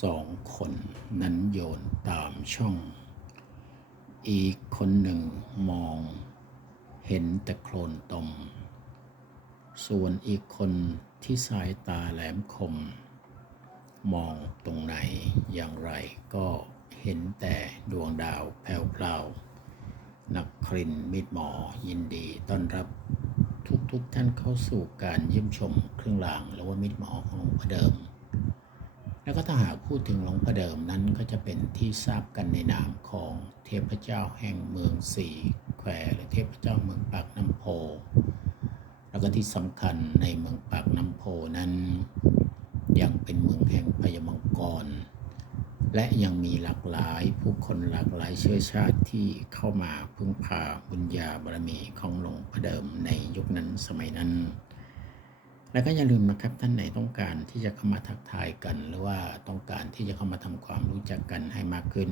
สองคนนั้นโยนตามช่อง อีกคนหนึ่งมอง เห็นแต่โคลนตม ส่วนอีกคนที่สายตาแหลมคม มองตรงไหนอย่างไรก็เห็นแต่ดวงดาวแผ่วพราวนักครินมิตรหมอยินดีต้อนรับทุกๆทท่านเข้าสู่การเยี่ยมชมเครื่องรางหรือว่ามิตหมอของหลวงพ่อเดิม แล้วก็ถ้าหากพูดถึงหลวงพ่อเดิมนั้นก็จะเป็นที่ทราบกันในนามของเทพเจ้าแห่งเมืองสีแควหรือเทพเจ้าเมืองปากน้ำโพ แล้วก็ที่สำคัญในเมืองปากน้ำโพนั้น ยังเป็นเมืองแห่งพญมังกร และยังมีหลากหลายผู้คนหลากหลายเชื้อชาติที่เข้ามาพึ่งพาบุญญาบารมีของหลวงพ่อเดิมในยุคนั้นสมัยนั้น แล้วก็อย่าลืมนะครับท่านไหนต้องการที่จะเข้ามาทักทายกัน หรือว่าต้องการที่จะเข้ามาทำความรู้จักกันให้มากขึ้น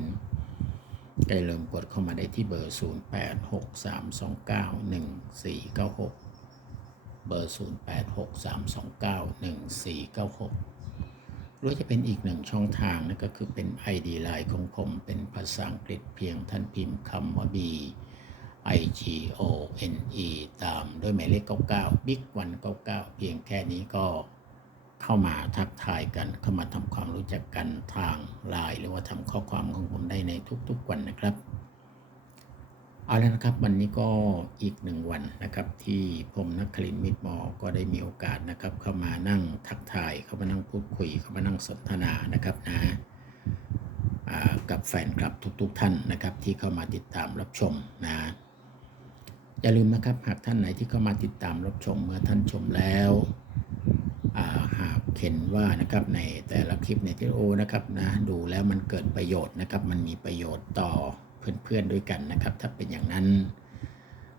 ก็อย่าลืมกดเข้ามาได้ที่เบอร์ 0863291496 เบอร์ 0863291496หรือจะเป็นอีกหนึ่งช่องทางนั่นก็คือเป็น ID Line ของผมเป็นภาษาอังกฤษเพียงท่านพิมพ์คำว่า B I G O N E ตามด้วยหมายเลข 99 Big 199 เพียงแค่นี้ก็เข้ามาทักทายกัน เข้ามาทำความรู้จักกันทางไลน์หรือว่าทำข้อความของผมได้ในทุกๆวันนะครับ เอาล้วนะครับ วันนี้ก็อีกหนึ่งวันนะครับ ที่ผมนักคลินมิตรมอ ก็ได้มีโอกาสนะครับ เข้ามานั่งทักทาย เข้ามานั่งพูดคุย เข้ามานั่งสนทนานะครับนะกับแฟนคลับทุกๆท่านนะครับ ที่เข้ามาติดตามรับชมนะ อย่าลืมนะครับ หากท่านไหนที่เข้ามาติดตามรับชมเมื่อท่านชมแล้วาหากเห็นว่านะครับในแต่ละคลิปในทีโอนะครับนะดูแล้วมันเกิดประโยชน์นะครับ มันมีประโยชน์ต่อเพื่อนๆด้วยกันนะครับ ถ้าเป็นอย่างนั้น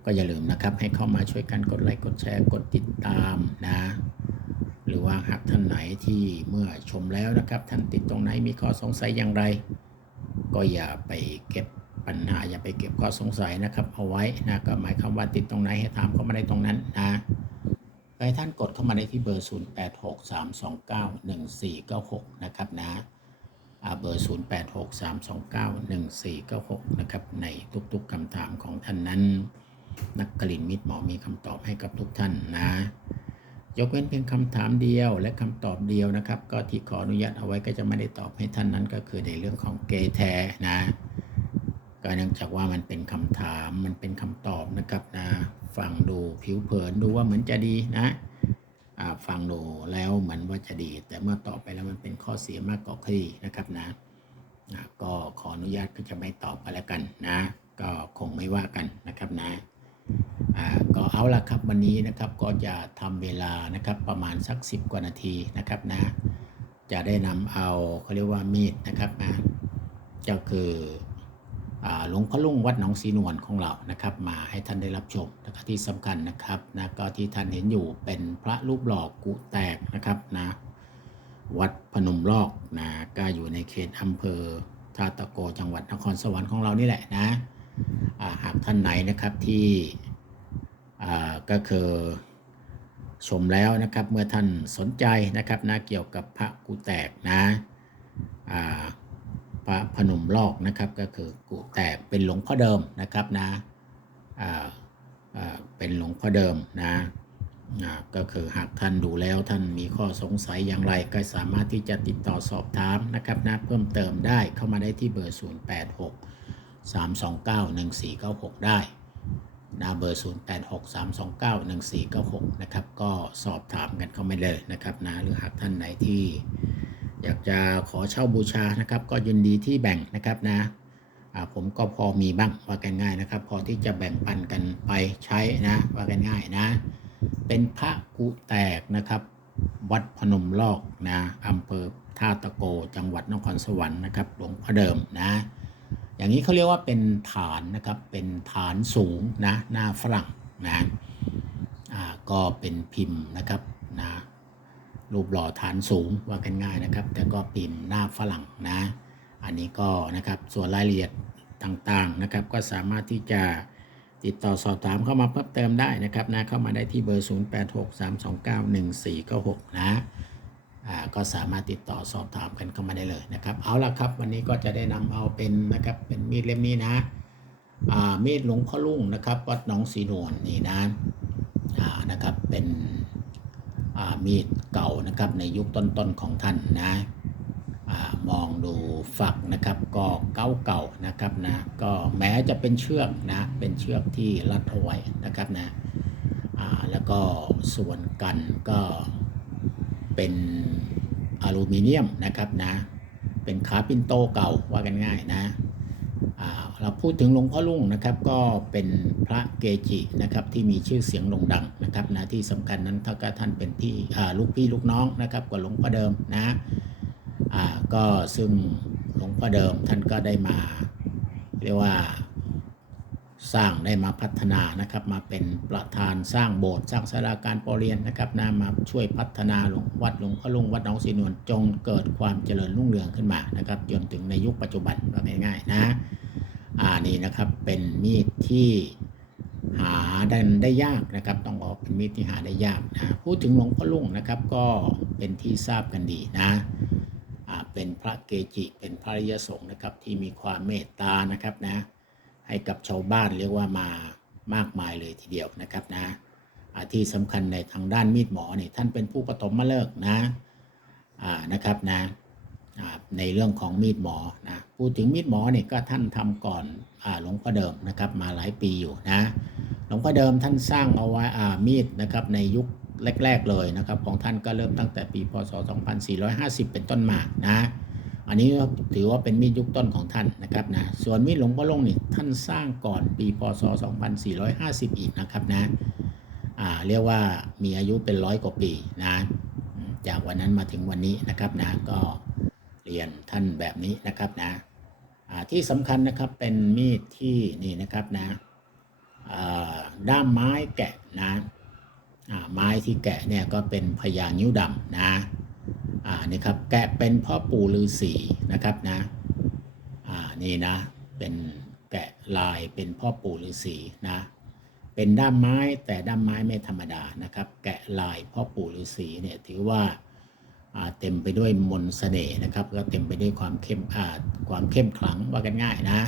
ก็อย่าลืมนะครับ ให้เข้ามาช่วยกันกดไลค์กดแชร์กดติดตามนะหรือว่าหากท่านไหนที่เมื่อชมแล้วนะครับ ท่านติดตรงไหนมีข้อสงสัยอย่างไร ก็อย่าไปเก็บ ปัญหาอย่าไปเก็บข้อสงสัยนะครับ เอาไว้นะก็หมายความว่าติดตรงไหนให้ถามเข้ามาได้ตรงนั้นนะให้ท่านกดเข้ามาได้ที่เบอร์ 0863291496 นะครับนะอ่าเบอร์ 0863291496 นะครับในทุกๆคำถามของท่านนั้น นักกลิ่นมิตรหมอมีคำตอบให้กับทุกท่านนะ ยกเว้นเพียงคำถามเดียวและคำตอบเดียวนะครับ ก็ที่ขออนุญาตเอาไว้ก็จะไม่ได้ตอบให้ท่านนั้นก็คือในเรื่องของเกย์แท้นะ ก็เนื่องจากว่ามันเป็นคำถามมันเป็นคำตอบนะครับนะฟังดูผิวเผินดูว่าเหมือนจะดีนะฟังดูแล้วเหมือนว่าจะดี แต่เมื่อตอบไปแล้วมันเป็นข้อเสียมากกว่าข้อดีนะครับนะนะก็ขออนุญาตก็จะไม่ตอบกันแล้วกันนะก็คงไม่ว่ากันนะครับนะอ่าก็เอาละครับวันนี้นะครับก็จะทำเวลานะครับประมาณสัก 10 กว่านาทีนะครับนะจะได้นำเอาเขาเรียกว่ามีดนะครับนะก็คือ หลวงพ่อลุงวัดหนองสีนวลของเรานะครับ มาให้ท่านได้รับชมแล้วก็ที่สำคัญนะครับนะก็ที่ท่านเห็นอยู่เป็นพระรูปหล่อกุแตกนะครับนะวัดพนมลอกนะก็อยู่ในเขตอำเภอท่าตะโกจังหวัดนครสวรรค์ของเรานี่แหละนะาหากท่านไหนนะครับที่ก็คือชมแล้วนะครับเมื่อท่านสนใจนะครับนะเกี่ยวกับพระกูแตกนะ พระพนมลอกนะครับก็คือกูแตกเป็นหลวงพ่อเดิมนะครับนะเป็นหลวงพ่อเดิมนะก็คือหากท่านดูแล้วท่านมีข้อสงสัยอย่างไรก็สามารถที่จะติดต่อสอบถามนะครับนะเพิ่มเติมได้เข้ามาได้ที่เบอร์ 086 329-1496 ได้นะเบอร์ 086329-1496 นะครับ ก็สอบถามกันเข้ามาเลยนะครับนะหรือหากท่านไหนที่ อยากจะขอเช่าบูชานะครับ ก็ยินดีที่แบ่งนะครับนะผมก็พอมีบ้างว่ากันง่ายนะครับ พอที่จะแบ่งปันกันไปใช้นะว่ากันง่ายนะ เป็นพระกุแตกนะครับ วัดพนมลอกนะอำเภอท่าตะโกจังหวัดนครสวรรค์นะครับหลวงพ่อเดิมนะ อย่างนี้เขาเรียกว่าเป็นฐานนะครับเป็นฐานสูงนะหน้าฝรั่งนะก็เป็นพิมพ์นะครับนะ รูปหล่อฐานสูงว่ากันง่ายนะครับ แต่ก็พิมพ์หน้าฝรั่งนะ อันนี้ก็นะครับส่วนรายละเอียดต่างๆนะครับ ก็สามารถที่จะติดต่อสอบถามเข้ามาเพิ่มเติมได้นะครับนะเข้ามาได้ที่เบอร์ 0863291496 นะอ่าก็สามารถติดต่อสอบถามกันเข้ามาได้เลยนะครับ เอาละครับ วันนี้ก็จะได้นำเอาเป็นนะครับเป็นมีดเล่มนี้นะอ่ามีดหลวงพ่อลุ่งนะครับวัดหนองสีนวลนี่นะอ่านะครับเป็น มีดเก่านะครับในยุคต้นๆของท่านนะอมองดูฝักนะครับก็เก่าๆนะครับนะก็แม้จะเป็นเชือกนะเป็นเชือกที่รัดเอาไว้นะครับนะแล้วก็ส่วนกันก็เป็นอลูมิเนียมนะครับนะเป็นขาปินโตเก่าว่ากันง่ายนะ อ่าเราพูดถึงหลวงพ่อลุ่งนะครับก็เป็นพระเกจินะครับที่มีชื่อเสียงโด่งดังนะครับนะที่สำคัญนั้นถ้ากับท่านเป็นพี่ลูกพี่ลูกน้องนะครับกับหลวงพ่อเดิมนะก็ซึ่งหลวงพ่อเดิมท่านก็ได้มาเรียกว่าสร้างได้มาพัฒนานะครับมาเป็นประธานสร้างโบสถ์สร้างศาลาการปรเรียนนะครับนะมาช่วยพัฒนาหลวงวัดหลวงพ่อลุงวัดหนองสีนวลจงเกิดความเจริญรุ่งเรืองขึ้นมานะครับจนถึงในยุคปัจจุบันว่าง่ายๆนะ อ่านี่นะครับเป็นมีดที่หาได้ได้ยากนะครับ ต้องบอกเป็นมีดที่หาได้ยากนะพูดถึงหลวงพ่อลุงนะครับ ก็เป็นที่ทราบกันดีนะอ่าเป็นพระเกจิเป็นพระริยสงฆ์นะครับที่มีความเมตตานะครับนะให้กับชาวบ้านเรียกว่ามามากมายเลยทีเดียวนะครับนะที่สำคัญในทางด้านมีดหมอเนี่ยท่านเป็นผู้ปฐมมาเลิกนะอ่านะครับนะ ในเรื่องของมีดหมอนะพูดถึงมีดหมอเนี่ยก็ท่านทำก่อนหลวงพ่อเดิมนะครับมาหลายปีอยู่นะหลวงพ่อเดิมท่านสร้างเอาไว้มีดนะครับในยุคแรก ๆ เลยนะครับ ของท่านก็เริ่มตั้งแต่ปีพศ 2450 เป็นต้นมานะอันนี้ถือว่าเป็นมีดยุคต้นของท่านนะครับนะส่วนมีดหลวงพ่อลงนี่ท่านสร้างก่อนปีพศ 2450 อีกนะครับนะอ่าเรียกว่ามีอายุเป็นร้อยกว่าปีนะจากวันนั้นมาถึงวันนี้นะครับนะก็ รียนท่านแบบนี้นะครับนะที่สำคัญนะครับเป็นมีดที่นี่นะครับนะด้ามไม้แกะนะไม้ที่แกะเนี่ยก็เป็นพญานิ้วดำนะนี่ครับแกะเป็นพ่อปู่ฤาษีนะครับนะนี่นะเป็นแกะลายเป็นพ่อปู่ฤาษีนะเป็นด้ามไม้แต่ด้ามไม้ไม่ธรรมดานะครับ แกะลายพ่อปู่ฤาษีเนี่ยถือว่า เต็มไปด้วยมนต์เสน่ห์นะครับก็เต็มไปด้วยความเข้มอาความเข้มขลังว่ากันง่ายนะ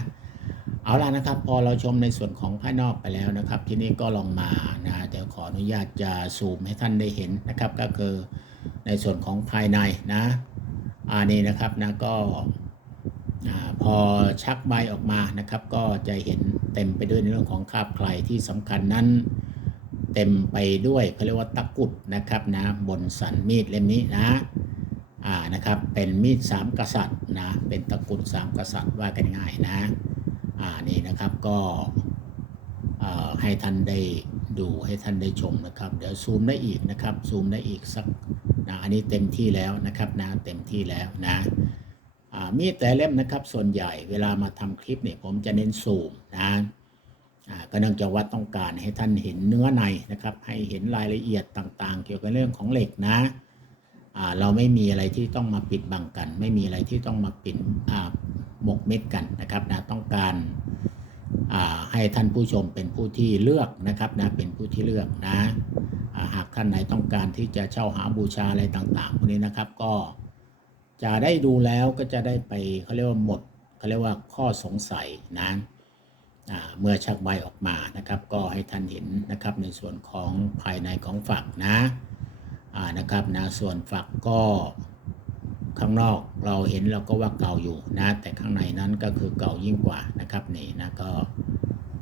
เอาล่ะนะครับ พอเราชมในส่วนของภายนอกไปแล้วนะครับ ที่นี่ก็ลองมานะเดี๋ยวขออนุญาตจะซูมให้ท่านได้เห็นนะครับ ก็คือในส่วนของภายในนะอันนี้นะครับนะก็พอชักใบออกมานะครับ ก็จะเห็นเต็มไปด้วยในเรื่องของคราบใครที่สำคัญนั้น เต็มไปด้วยเขาเรียกว่าตะกุดนะครับนะบนสันมีดเล่มนี้นะอ่านะครับเป็นมีดสามกษัตริย์นะเป็นตะกุดสามกษัตริย์ว่ากันง่ายนะอ่านี่นะครับก็เอ่อให้ท่านได้ดูให้ท่านได้ชมนะครับ เดี๋ยวซูมได้อีกนะครับซูมได้อีกสักนะอันนี้เต็มที่แล้วนะครับนะเต็มที่แล้วนะมีดแต่เล่มนะครับส่วนใหญ่เวลามาทำคลิปเนี่ยผมจะเน้นซูมนะ ก็เนื่องจากว่าต้องการให้ท่านเห็นเนื้อในนะครับ ให้เห็นรายละเอียดต่างๆ เกี่ยวกับเรื่องของเหล็กนะเราไม่มีอะไรที่ต้องมาปิดบังกัน ไม่มีอะไรที่ต้องมาปิดหมกเม็ดกันนะครับนะต้องการให้ท่านผู้ชมเป็นผู้ที่เลือกนะครับนะเป็นผู้ที่เลือกนะาหากท่านไหนต้องการที่จะเช่าหาบูชาอะไรต่างๆพวกนี้นะครับก็จะได้ดูแล้วก็จะได้ไปเขาเรียกว่าหมดเขาเรียกว่าข้อสงสัยนะ เมื่อชักใบออกมานะครับ ก็ให้ท่านเห็นนะครับในส่วนของภายในของฝักนะนะครับนะส่วนฝักก็ข้างนอกเราเห็นเราก็ว่าเก่าอยู่นะแต่ข้างในนั้นก็คือเก่ายิ่งกว่านะครับนี่นะก็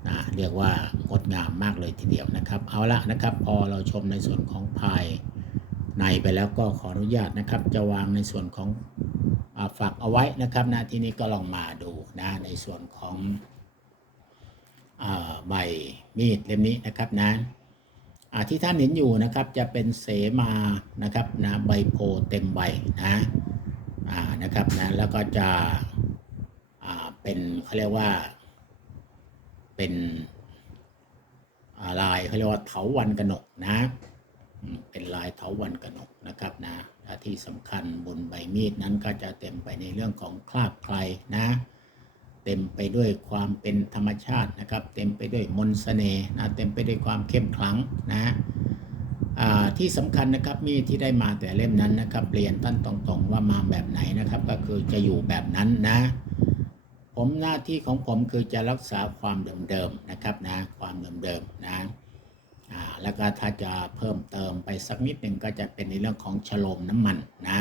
นะเรียกว่างดงามมากเลยทีเดียวนะครับ เอาละนะครับ พอเราชมในส่วนของภายในไปแล้วก็ขออนุญาตนะครับ จะวางในส่วนของอาฝักเอาไว้นะครับนะที่นี้ก็ลองมาดูนะในส่วนของ ใบมีดเล่มนี้นะครับนะที่ท่านเห็นอยู่นะครับจะเป็นเสมานะครับนะใบโพเต็มใบนะนะครับนะแล้วก็จะเป็นเขาเรียกว่าเป็นลายเขาเรียกว่าเถาวันกนกนะเป็นลายเถาวันกนกนะครับนะและที่สำคัญบนใบมีดนั้นก็จะเต็มไปในเรื่องของคราบใครนะ เต็มไปด้วยความเป็นธรรมชาตินะครับ เต็มไปด้วยมนต์เสน่ห์นะเต็มไปด้วยความเข้มขลังนะที่สำคัญนะครับมีดที่ได้มาแต่เล่มนั้นนะครับเรียนท่านตรงๆว่ามาแบบไหนนะครับ ก็คือจะอยู่แบบนั้นนะ ผมหน้าที่ของผมคือจะรักษาความเดิมๆนะครับนะความเดิมๆนะแล้วก็ถ้าจะเพิ่มเติมไปสักนิดหนึ่งก็จะเป็นในเรื่องของฉลมน้ำมันนะ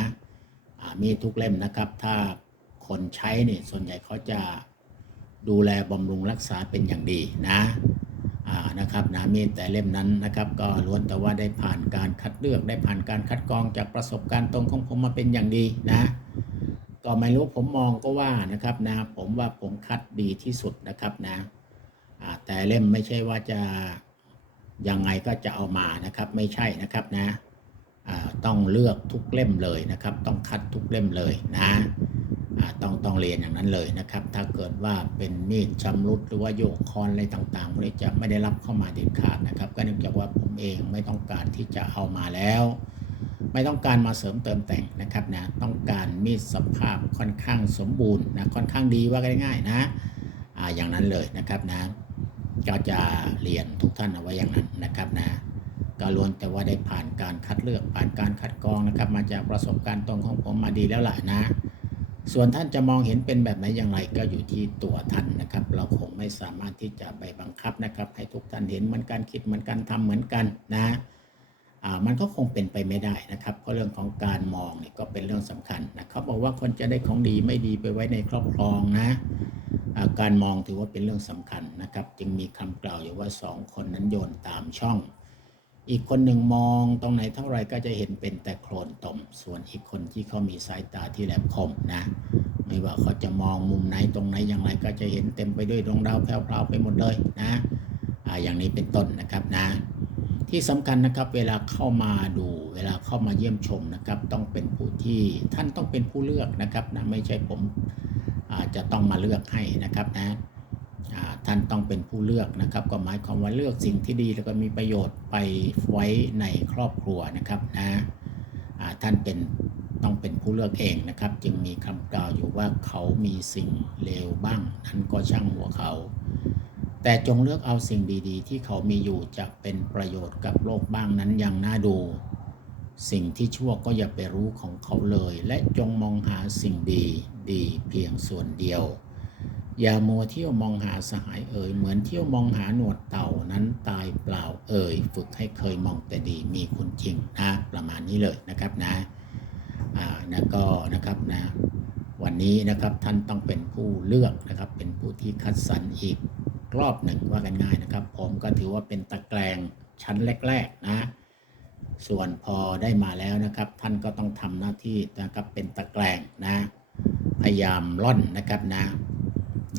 มีทุกเล่มนะครับ ถ้าคนใช้เนี่ยส่วนใหญ่เขาจะ ดูแลบำรุงรักษาเป็นอย่างดีนะนะครับนะมีแต่เล่มนั้นนะครับ ก็ล้วนแต่ว่าได้ผ่านการคัดเลือกได้ผ่านการคัดกรองจากประสบการณ์ตรงของผมมาเป็นอย่างดีนะก็ไม่รู้ผมมองก็ว่านะครับนะผมว่าผมคัดดีที่สุดนะครับนะแต่เล่มไม่ใช่ว่าจะยังไงก็จะเอามานะครับ ไม่ใช่นะครับนะต้องเลือกทุกเล่มเลยนะครับ ต้องคัดทุกเล่มเลยนะ ต้องต้องเรียนอย่างนั้นเลยนะครับ ถ้าเกิดว่าเป็นมีดชำรุดหรือว่าโยกคอนอะไรต่างๆพวกนี้จะไม่ได้รับเข้ามาเด็ดขาดนะครับ ก็เนื่องจากว่าผมเองไม่ต้องการที่จะเอามาแล้ว ไม่ต้องการมาเสริมเติมแต่งนะครับนะต้องการมีดสภาพค่อนข้างสมบูรณ์นะค่อนข้างดีว่าง่ายๆนะอ่าอย่างนั้นเลยนะครับนะก็จะเรียนทุกท่านเอาไว้อย่างนั้นนะครับนะก็ล้วนแต่ว่าได้ผ่านการคัดเลือกผ่านการคัดกรองนะครับ มาจากประสบการณ์ตรงของผมมาดีแล้วล่ะนะ ส่วนท่านจะมองเห็นเป็นแบบไหนอย่างไรก็อยู่ที่ตัวท่านนะครับ เราคงไม่สามารถที่จะไปบังคับนะครับ ให้ทุกท่านเห็นเหมือนกันคิดเหมือนกันทำเหมือนกันนะอ่ามันก็คงเป็นไปไม่ได้นะครับ เพราะเรื่องของการมองเนี่ยก็เป็นเรื่องสำคัญนะเขาบอกว่าคนจะได้ของดีไม่ดีไปไว้ในครอบครองนะาการมองถือว่าเป็นเรื่องสำคัญนะครับ จึงมีคำกล่าวอยู่ว่าสองคนนั้นโยนตามช่อง อีกคนหนึ่งมองตรงไหนเท่าไรก็จะเห็นเป็นแต่โคลนตม ส่วนอีกคนที่เขามีสายตาที่แหลมคมนะ ไม่ว่าเขาจะมองมุมไหนตรงไหนอย่างไรก็จะเห็นเต็มไปด้วยดวงดาวแพรวๆไปหมดเลยนะอ่าอย่างนี้เป็นต้นนะครับนะ ที่สำคัญนะครับเวลาเข้ามาดู เวลาเข้ามาเยี่ยมชมนะครับ ต้องเป็นผู้ที่ท่านต้องเป็นผู้เลือกนะครับนะไม่ใช่ผมอาจะต้องมาเลือกให้นะครับนะ ท่านต้องเป็นผู้เลือกนะครับ ก็หมายความว่าเลือกสิ่งที่ดีแล้วก็มีประโยชน์ไปไว้ในครอบครัวนะครับนะท่านเป็นต้องเป็นผู้เลือกเองนะครับ จึงมีคำกล่าวอยู่ว่าเขามีสิ่งเลวบ้าง นั้นก็ช่างหัวเขา แต่จงเลือกเอาสิ่งดี ๆ ที่เขามีอยู่จะเป็นประโยชน์กับโลกบ้างนั้นยังน่าดู สิ่งที่ชั่วก็อย่าไปรู้ของเขาเลย และจงมองหาสิ่งดีดีเพียงส่วนเดียว อย่ามัวเที่ยวมองหาสหายเอ่ยเหมือนเที่ยวมองหาหนวดเต่านั้นตายเปล่าเอ่ยฝึกให้เคยมองแต่ดีมีคุณจริงนะประมาณนี้เลยนะครับนะอ่านะก็นะครับนะวันนี้นะครับท่านต้องเป็นผู้เลือกนะครับ เป็นผู้ที่คัดสรรอีกรอบหนึ่งว่ากันง่ายนะครับ ผมก็ถือว่าเป็นตะแกรงชั้นแรก ๆ นะ ส่วนพอได้มาแล้วนะครับ ท่านก็ต้องทำหน้าที่นะครับเป็นตะแกรงนะ พยายามล่อนนะครับนะ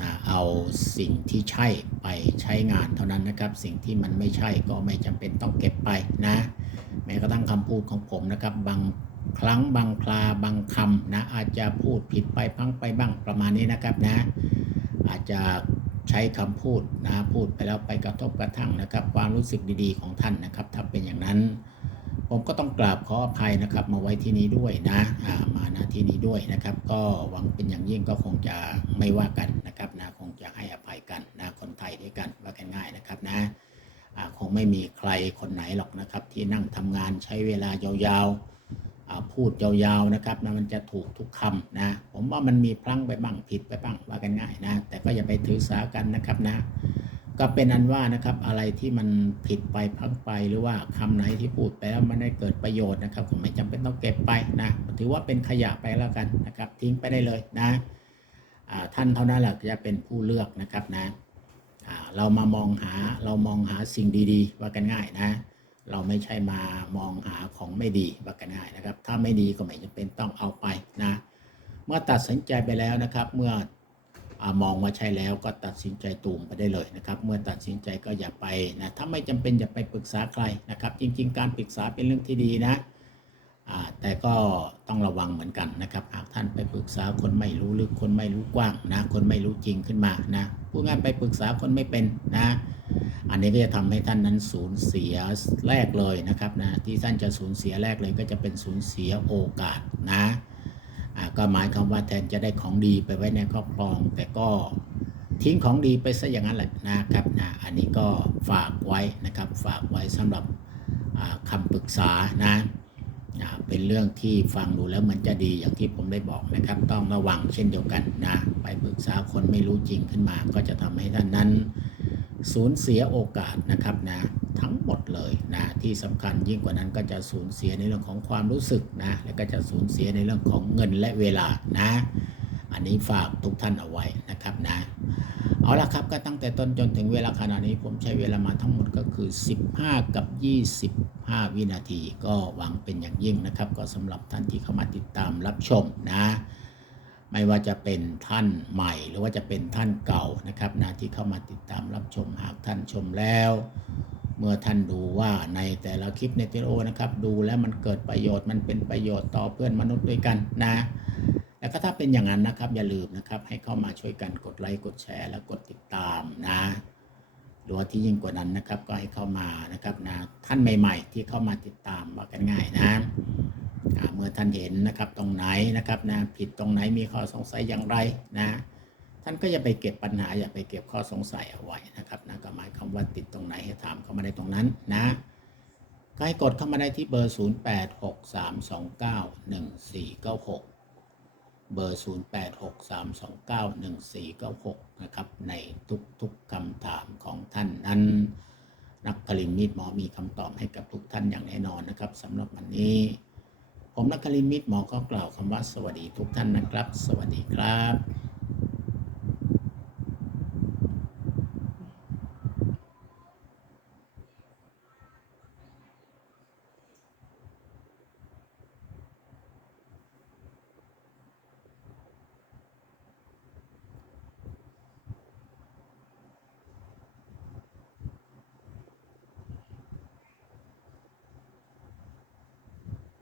นะเอาสิ่งที่ใช่ไปใช้งานเท่านั้นนะครับ สิ่งที่มันไม่ใช่ก็ไม่จำเป็นต้องเก็บไปนะ แม้กระทั่งคำพูดของผมนะครับ บางครั้งบางคลาบางคำนะอาจจะพูดผิดไปพังไปบ้างประมาณนี้นะครับนะ อาจจะใช้คำพูดนะพูดไปแล้วไปกระทบกระทั่งนะครับ ความรู้สึกดีๆของท่านนะครับ ถ้าเป็นอย่างนั้น ผมก็ต้องกราบขออภัยนะครับ มาไว้ที่นี้ด้วยนะมาณที่นี้ด้วยนะครับ ก็หวังเป็นอย่างยิ่งก็คงจะไม่ว่ากันนะครับนะคงจะให้อภัยกันนะคนไทยด้วยกันว่ากันง่ายนะครับนะคงไม่มีใครคนไหนหรอกนะครับ ที่นั่งทำงานใช้เวลายาวๆพูดยาวๆนะครับนะมันจะถูกทุกคำนะผมว่ามันมีพลั้งไปบ้างผิดไปบ้างว่ากันง่ายนะ แต่ก็อย่าไปถือสากันนะครับนะ ก็เป็นอันว่านะครับอะไรที่มันผิดไปพังไปหรือว่าคำไหนที่พูดไปแล้วมันได้เกิดประโยชน์นะครับผมไม่จำเป็นต้องเก็บไปนะถือว่าเป็นขยะไปแล้วกันนะครับ ทิ้งไปได้เลยนะท่านเท่านั้นแหละจะเป็นผู้เลือกนะครับนะเรามามองหาเรามองหาสิ่งดีๆ ว่ากันง่ายนะ เราไม่ใช่มามองหาของไม่ดีว่ากันง่ายนะครับ ถ้าไม่ดีก็ไม่จำเป็นต้องเอาไปนะ เมื่อตัดสินใจไปแล้วนะครับ เมื่อ มองว่าใช่แล้วก็ตัดสินใจตูมไปได้เลยนะครับ เมื่อตัดสินใจก็อย่าไปนะถ้าไม่จำเป็นอย่าไปปรึกษาใครนะครับ จริง ๆ การปรึกษาเป็นเรื่องที่ดีนะแต่ก็ต้องระวังเหมือนกันนะครับหากท่านไปปรึกษาคนไม่รู้ลึกคนไม่รู้กว้างนะคนไม่รู้จริงขึ้นมานะพูดง่ายไปปรึกษาคนไม่เป็นนะอันนี้ก็จะทำให้ท่านนั้นสูญเสียแรกเลยนะครับนะที่ท่านจะสูญเสียแรกเลยก็จะเป็นสูญเสียโอกาสนะ ก็หมายความว่าแทนจะได้ของดีไปไว้ในครอบครอง แต่ก็ทิ้งของดีไปซะอย่างนั้นแหละนะครับนะอันนี้ก็ฝากไว้นะครับฝากไว้สำหรับอ่าอ่าคำปรึกษานะเป็นเรื่องที่ฟังดูแล้วมันจะดีอย่างที่ผมได้บอกนะครับ ต้องระวังเช่นเดียวกันนะ ไปปรึกษาคนไม่รู้จริงขึ้นมา ก็จะทำให้ท่านนั้น สูญเสียโอกาสนะครับนะทั้งหมดเลยนะที่สำคัญยิ่งกว่านั้นก็จะสูญเสียในเรื่องของความรู้สึกนะแล้วก็จะสูญเสียในเรื่องของเงินและเวลานะ อันนี้ฝากทุกท่านเอาไว้นะครับนะเอาละครับก็ตั้งแต่ต้นจนถึงเวลาขณะนี้ผมใช้เวลามาทั้งหมดก็คือ 15 กับ 25 วินาที ก็หวังเป็นอย่างยิ่งนะครับ ก็สำหรับท่านที่เข้ามาติดตามรับชมนะ ไม่ว่าจะเป็นท่านใหม่ หรือว่าจะเป็นท่านเก่านะครับนะที่เข้ามาติดตามรับชมหากท่านชมแล้ว เมื่อท่านดูว่าในแต่ละคลิปในวิโอนะครับดูแล้วมันเกิดประโยชน์มันเป็นประโยชน์ต่อเพื่อนมนุษย์ด้วยกันนะแล้วก็ถ้าเป็นอย่างนั้นนะครับอย่าลืมนะครับให้เข้ามาช่วยกันกดไลค์กดแชร์ และกดติดตามนะหรือว่าที่ยิ่งกว่านั้นนะครับก็ให้เข้ามานะครับนะท่านใหม่ ๆ ที่เข้ามาติดตามว่ากันง่ายนะ เมื่อท่านเห็นนะครับตรงไหนนะครับนะผิดตรงไหนมีข้อสงสัยอย่างไรนะท่านก็อย่าไปเก็บปัญหาอย่าไปเก็บข้อสงสัยเอาไว้นะครับนะก็หมายความว่าติดตรงไหนให้ถามเข้ามาได้ตรงนั้นนะก็ให้กดเข้ามาได้ที่เบอร์ 0863291496 เบอร์ 0863291496 นะครับ ในทุกๆคำถามของท่านนั้น นักกลินมีดหมอมีคำตอบให้กับทุกท่านอย่างแน่นอนนะครับสำหรับวันนี้ ผมนักคลินมีดหมอก็กล่าวคำว่าสวัสดีทุกท่านนะครับ สวัสดีครับ